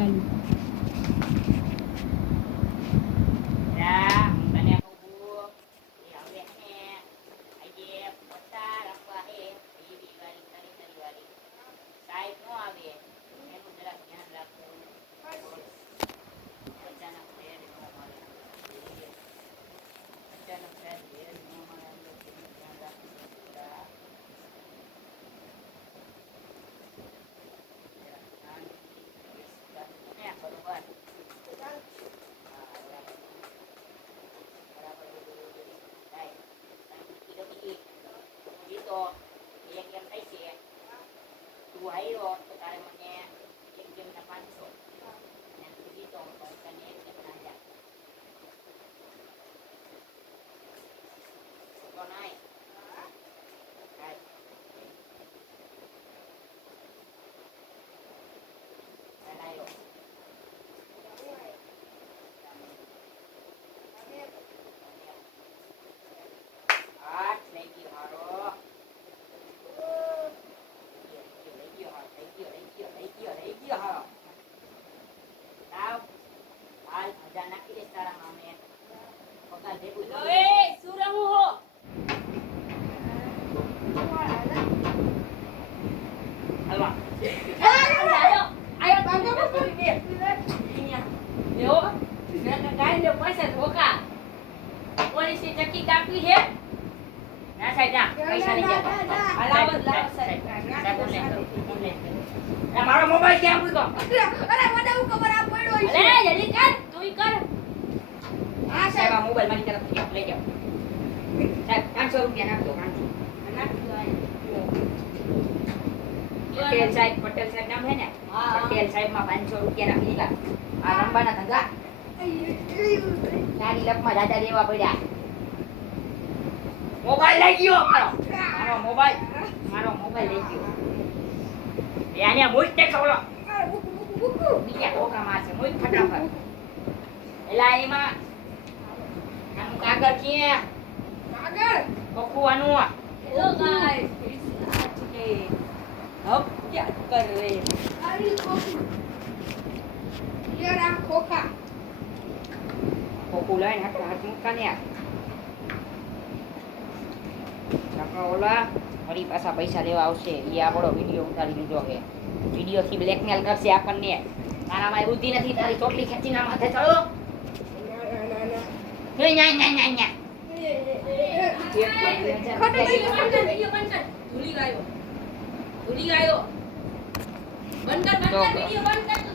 ચાલુ. મારો મોબાઈલ ક્યાં મૂક્યો? અરે મને હું ખબર આ પડ્યો છે. અલે જલ્દી કર, તુંય કર. હા સાહેબ, આ મોબાઈલ મારી તરફથી લઈ જાઓ. સાહેબ 500 રૂપિયા નાખજો. 500 નાખી દો. પટેલ સાહેબ નામ હે ને? પટેલ સાહેબ માં 500 રૂપિયા નાખી દીધા. આ રંબાના ધંધા નાની લપમાં દાદા દેવા પડ્યા. મોબાઈલ લઈ ગયો મારો મોબાઈલ લઈ ગયો. યાને મુઈ તે ખવલો બીજા ટોકા મારશે મુઈ ફટાફટ. એલા એમાં આનું કાગળ કે બખુવાનું હેલો ગાઈસ अब क्या कर रहे हैं? અરે કોફી યાર આ ખોખા ખોખું લઈને હાથ મૂકતા ને ઓલા ફરી પાછા પૈસા લેવા આવશે. એ આપણો વિડીયો ઉતારી લીધો છે. વિડીયો થી બ્લેકમેલ કરશે આપણને. તારામાં બુદ્ધિ નથી, તારી ચોટલી ખેંચીના માથે ચડો. નહીં નહીં નહીં નહીં નહીં. ખોટો વિડિયો બંધ કર. ભૂલી ગયો. બંધ કર વિડિયો બંધ કર.